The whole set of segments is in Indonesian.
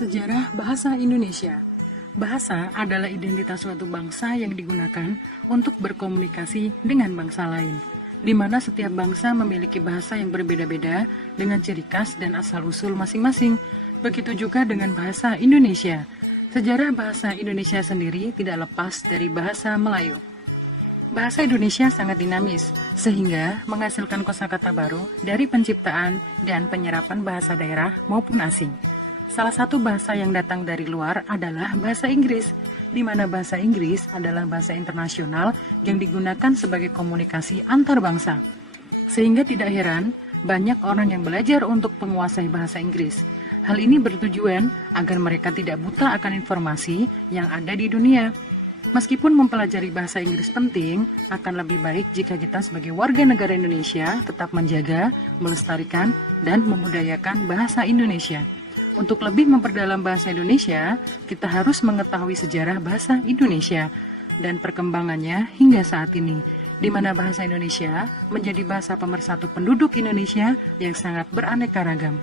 Sejarah bahasa Indonesia. Bahasa adalah identitas suatu bangsa yang digunakan untuk berkomunikasi dengan bangsa lain, di mana setiap bangsa memiliki bahasa yang berbeda-beda dengan ciri khas dan asal-usul masing-masing. Begitu juga dengan bahasa Indonesia. Sejarah bahasa Indonesia sendiri tidak lepas dari bahasa Melayu. Bahasa Indonesia sangat dinamis, sehingga menghasilkan kosakata baru dari penciptaan dan penyerapan bahasa daerah maupun asing. Salah satu bahasa yang datang dari luar adalah bahasa Inggris, di mana bahasa Inggris adalah bahasa internasional yang digunakan sebagai komunikasi antar bangsa. Sehingga tidak heran, banyak orang yang belajar untuk menguasai bahasa Inggris. Hal ini bertujuan agar mereka tidak buta akan informasi yang ada di dunia. Meskipun mempelajari bahasa Inggris penting, akan lebih baik jika kita sebagai warga negara Indonesia tetap menjaga, melestarikan, dan memudayakan bahasa Indonesia. Untuk lebih memperdalam bahasa Indonesia, kita harus mengetahui sejarah bahasa Indonesia dan perkembangannya hingga saat ini, di mana bahasa Indonesia menjadi bahasa pemersatu penduduk Indonesia yang sangat beraneka ragam.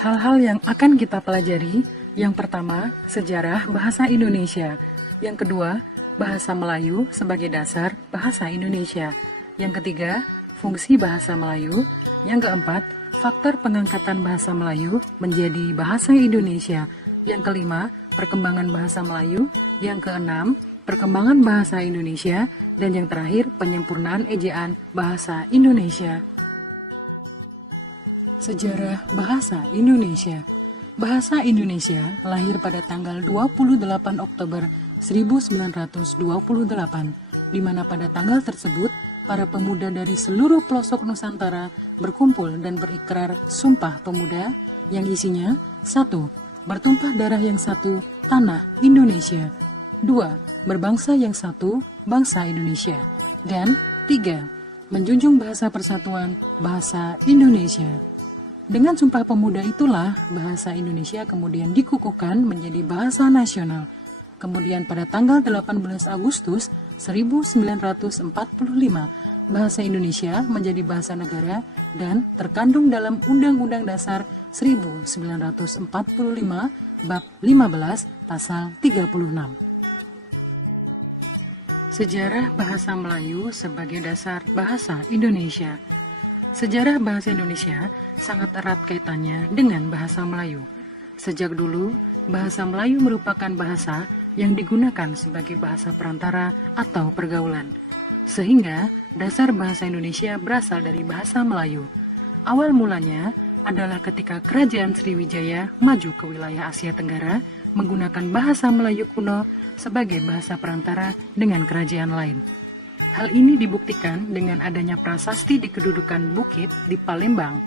Hal-hal yang akan kita pelajari, yang pertama, sejarah bahasa Indonesia. Yang kedua, bahasa Melayu sebagai dasar bahasa Indonesia. Yang ketiga, fungsi bahasa Melayu. Yang keempat, faktor pengangkatan bahasa Melayu menjadi bahasa Indonesia. Yang kelima, perkembangan bahasa Melayu. Yang keenam, perkembangan bahasa Indonesia. Dan yang terakhir, penyempurnaan ejaan bahasa Indonesia. Sejarah bahasa Indonesia. Bahasa Indonesia lahir pada tanggal 28 Oktober 1928, di mana pada tanggal tersebut para pemuda dari seluruh pelosok Nusantara berkumpul dan berikrar Sumpah Pemuda yang isinya 1. Bertumpah darah yang satu, tanah Indonesia. 2. Berbangsa yang satu, bangsa Indonesia. Dan 3. Menjunjung bahasa persatuan, bahasa Indonesia. Dengan Sumpah Pemuda itulah bahasa Indonesia kemudian dikukuhkan menjadi bahasa nasional. Kemudian pada tanggal 18 Agustus 1945, bahasa Indonesia menjadi bahasa negara dan terkandung dalam Undang-Undang Dasar 1945 bab 15 pasal 36. Sejarah bahasa Melayu sebagai dasar bahasa Indonesia. Sejarah bahasa Indonesia sangat erat kaitannya dengan bahasa Melayu. Sejak dulu, bahasa Melayu merupakan bahasa yang digunakan sebagai bahasa perantara atau pergaulan. Sehingga dasar bahasa Indonesia berasal dari bahasa Melayu. Awal mulanya adalah ketika Kerajaan Sriwijaya maju ke wilayah Asia Tenggara menggunakan bahasa Melayu kuno sebagai bahasa perantara dengan kerajaan lain. Hal ini dibuktikan dengan adanya prasasti di kedudukan Bukit di Palembang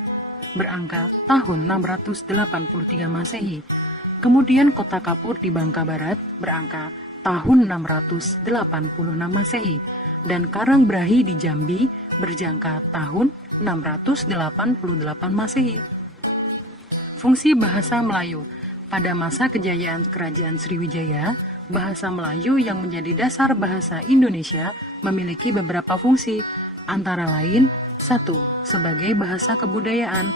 berangka tahun 683 Masehi. Kemudian Kota Kapur di Bangka Barat berangka tahun 686 Masehi dan Karangbrahi di Jambi berjangka tahun 688 Masehi. Fungsi bahasa Melayu. Pada masa kejayaan Kerajaan Sriwijaya, bahasa Melayu yang menjadi dasar bahasa Indonesia memiliki beberapa fungsi, antara lain 1. Sebagai bahasa kebudayaan.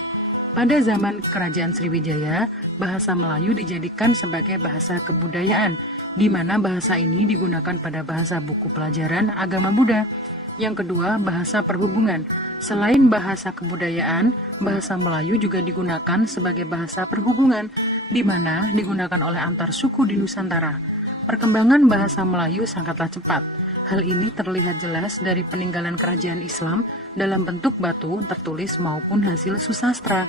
Pada zaman Kerajaan Sriwijaya, bahasa Melayu dijadikan sebagai bahasa kebudayaan, di mana bahasa ini digunakan pada bahasa buku pelajaran agama Buddha. Yang kedua, bahasa perhubungan. Selain bahasa kebudayaan, bahasa Melayu juga digunakan sebagai bahasa perhubungan, di mana digunakan oleh antar suku di Nusantara. Perkembangan bahasa Melayu sangatlah cepat. Hal ini terlihat jelas dari peninggalan kerajaan Islam dalam bentuk batu tertulis maupun hasil susastra.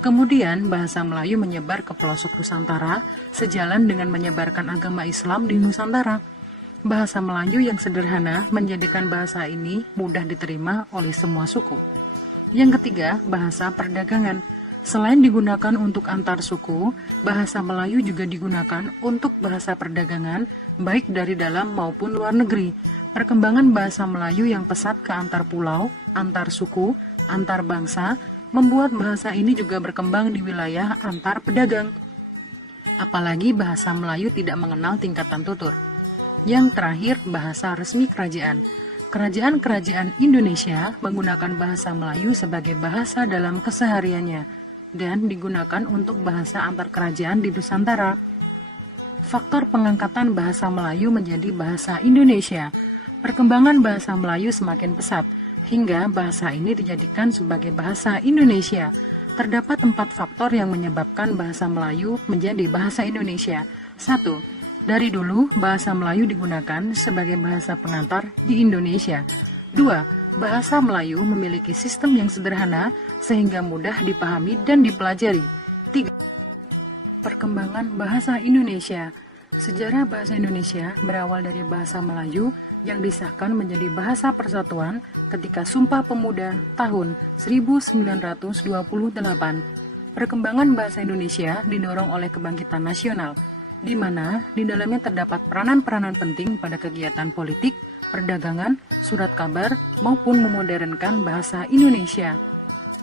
Kemudian bahasa Melayu menyebar ke pelosok Nusantara sejalan dengan menyebarkan agama Islam di Nusantara. Bahasa Melayu yang sederhana menjadikan bahasa ini mudah diterima oleh semua suku. Yang ketiga, bahasa perdagangan. Selain digunakan untuk antar suku, bahasa Melayu juga digunakan untuk bahasa perdagangan, baik dari dalam maupun luar negeri. Perkembangan bahasa Melayu yang pesat ke antar pulau, antar suku, antar bangsa, membuat bahasa ini juga berkembang di wilayah antar pedagang. Apalagi bahasa Melayu tidak mengenal tingkatan tutur. Yang terakhir, bahasa resmi kerajaan. Kerajaan-kerajaan Indonesia menggunakan bahasa Melayu sebagai bahasa dalam kesehariannya. dan digunakan untuk bahasa antar kerajaan di Nusantara. Faktor pengangkatan bahasa Melayu menjadi bahasa Indonesia. Perkembangan bahasa Melayu semakin pesat, hingga bahasa ini dijadikan sebagai bahasa Indonesia. Terdapat 4 faktor yang menyebabkan bahasa Melayu menjadi bahasa Indonesia. 1. Dari dulu, bahasa Melayu digunakan sebagai bahasa pengantar di Indonesia. 2. Bahasa Melayu memiliki sistem yang sederhana sehingga mudah dipahami dan dipelajari. 3. Perkembangan bahasa Indonesia. Sejarah bahasa Indonesia berawal dari bahasa Melayu yang disahkan menjadi bahasa persatuan ketika Sumpah Pemuda tahun 1928. Perkembangan bahasa Indonesia didorong oleh kebangkitan nasional, di mana di dalamnya terdapat peranan-peranan penting pada kegiatan politik, perdagangan, surat kabar, maupun memodernkan bahasa Indonesia.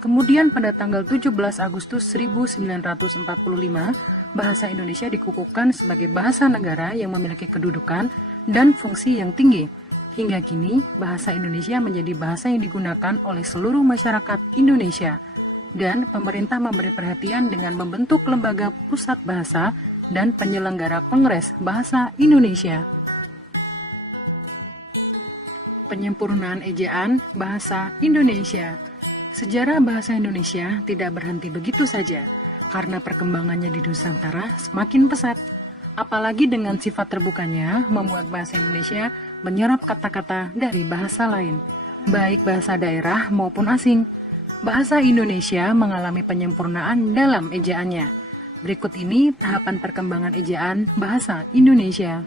Kemudian pada tanggal 17 Agustus 1945, bahasa Indonesia dikukuhkan sebagai bahasa negara yang memiliki kedudukan dan fungsi yang tinggi. Hingga kini, bahasa Indonesia menjadi bahasa yang digunakan oleh seluruh masyarakat Indonesia. Dan pemerintah memberi perhatian dengan membentuk lembaga pusat bahasa dan penyelenggara Kongres Bahasa Indonesia. Penyempurnaan ejaan bahasa Indonesia. Sejarah bahasa Indonesia tidak berhenti begitu saja, karena perkembangannya di Nusantara semakin pesat. Apalagi dengan sifat terbukanya, membuat bahasa Indonesia menyerap kata-kata dari bahasa lain, baik bahasa daerah maupun asing. Bahasa Indonesia mengalami penyempurnaan dalam ejaannya. Berikut ini tahapan perkembangan ejaan bahasa Indonesia.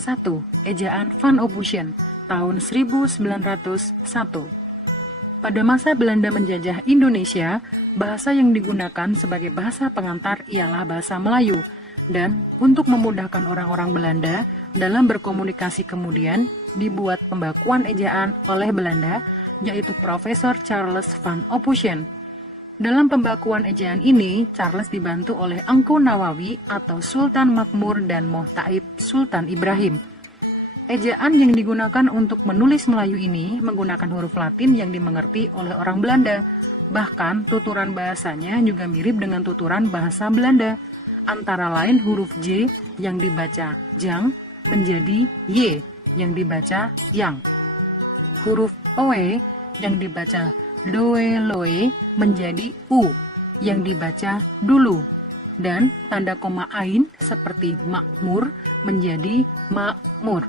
1. Ejaan Van Ophusen tahun 1901. Pada masa Belanda menjajah Indonesia, bahasa yang digunakan sebagai bahasa pengantar ialah bahasa Melayu. Dan untuk memudahkan orang-orang Belanda dalam berkomunikasi kemudian dibuat pembakuan ejaan oleh Belanda, yaitu Profesor Charles Van Ophusen. Dalam pembakuan ejaan ini, Charles dibantu oleh Engku Nawawi atau Sultan Makmur dan Mohtaib Sultan Ibrahim. Ejaan yang digunakan untuk menulis Melayu ini menggunakan huruf Latin yang dimengerti oleh orang Belanda. Bahkan tuturan bahasanya juga mirip dengan tuturan bahasa Belanda. Antara lain huruf J yang dibaca jang menjadi Y yang dibaca yang. Huruf Oe yang dibaca doe loe menjadi U yang dibaca dulu. Dan tanda koma ain seperti makmur menjadi makmur.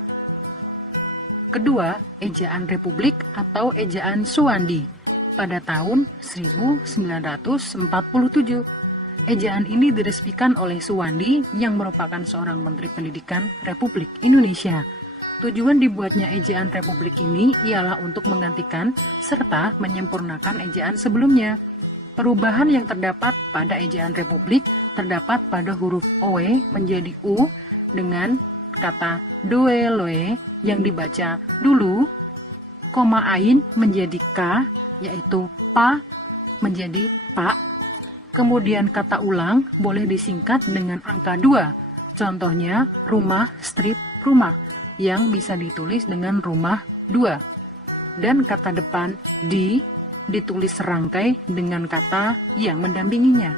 Kedua, ejaan Republik atau ejaan Suwandi pada tahun 1947. Ejaan ini diresmikan oleh Suwandi yang merupakan seorang Menteri Pendidikan Republik Indonesia. Tujuan dibuatnya ejaan Republik ini ialah untuk menggantikan serta menyempurnakan ejaan sebelumnya. Perubahan yang terdapat pada ejaan Republik terdapat pada huruf Oe menjadi U dengan kata doe loe yang dibaca dulu, koma ain menjadi K, yaitu pa menjadi pak. Kemudian kata ulang boleh disingkat dengan angka 2. Contohnya rumah strip rumah yang bisa ditulis dengan rumah 2. Dan kata depan di ditulis serangkai dengan kata yang mendampinginya.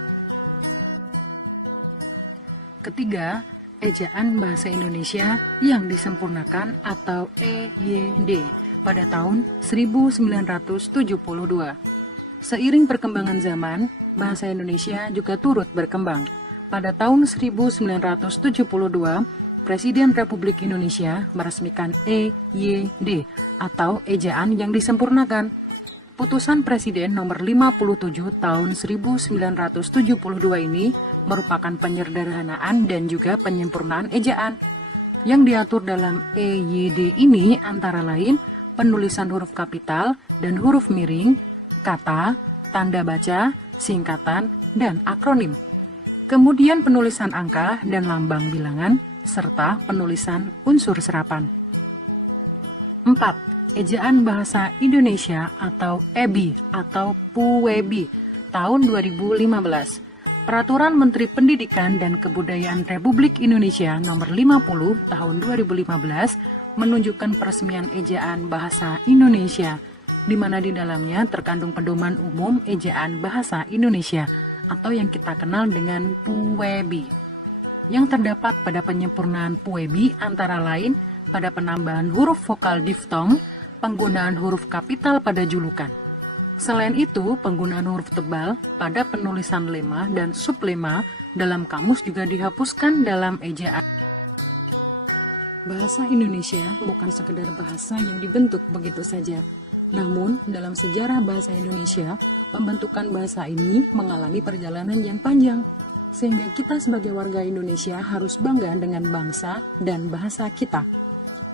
Ketiga, ejaan bahasa Indonesia yang disempurnakan atau EYD pada tahun 1972. Seiring perkembangan zaman, bahasa Indonesia juga turut berkembang. Pada tahun 1972, Presiden Republik Indonesia meresmikan EYD atau ejaan yang disempurnakan. Putusan Presiden nomor 57 tahun 1972 ini merupakan penyederhanaan dan juga penyempurnaan ejaan. Yang diatur dalam EYD ini antara lain penulisan huruf kapital dan huruf miring, kata, tanda baca, singkatan, dan akronim. Kemudian penulisan angka dan lambang bilangan, serta penulisan unsur serapan. 4. Ejaan Bahasa Indonesia atau EBI atau PUEBI tahun 2015. Peraturan Menteri Pendidikan dan Kebudayaan Republik Indonesia nomor 50 tahun 2015 menunjukkan peresmian ejaan bahasa Indonesia, di mana di dalamnya terkandung pedoman umum ejaan bahasa Indonesia. atau yang kita kenal dengan puebi. Yang terdapat pada penyempurnaan puebi antara lain pada penambahan huruf vokal diftong, penggunaan huruf kapital pada julukan. Selain itu, penggunaan huruf tebal pada penulisan lema dan sublema dalam kamus juga dihapuskan dalam ejaan. Bahasa Indonesia bukan sekedar bahasa yang dibentuk begitu saja. Namun, dalam sejarah bahasa Indonesia, pembentukan bahasa ini mengalami perjalanan yang panjang. Sehingga kita sebagai warga Indonesia harus bangga dengan bangsa dan bahasa kita.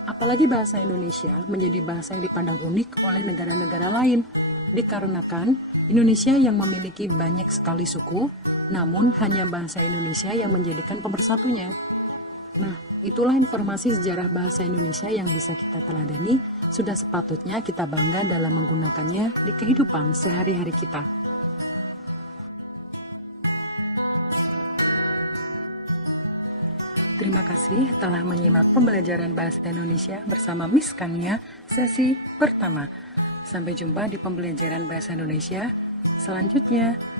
Apalagi bahasa Indonesia menjadi bahasa yang dipandang unik oleh negara-negara lain, dikarenakan Indonesia yang memiliki banyak sekali suku, namun hanya bahasa Indonesia yang menjadikan pemersatunya. Nah, itulah informasi sejarah bahasa Indonesia yang bisa kita teladani. Sudah sepatutnya kita bangga dalam menggunakannya di kehidupan sehari-hari kita. Terima kasih telah menyimak pembelajaran bahasa Indonesia bersama Miss Kania sesi pertama. Sampai jumpa di pembelajaran bahasa Indonesia selanjutnya.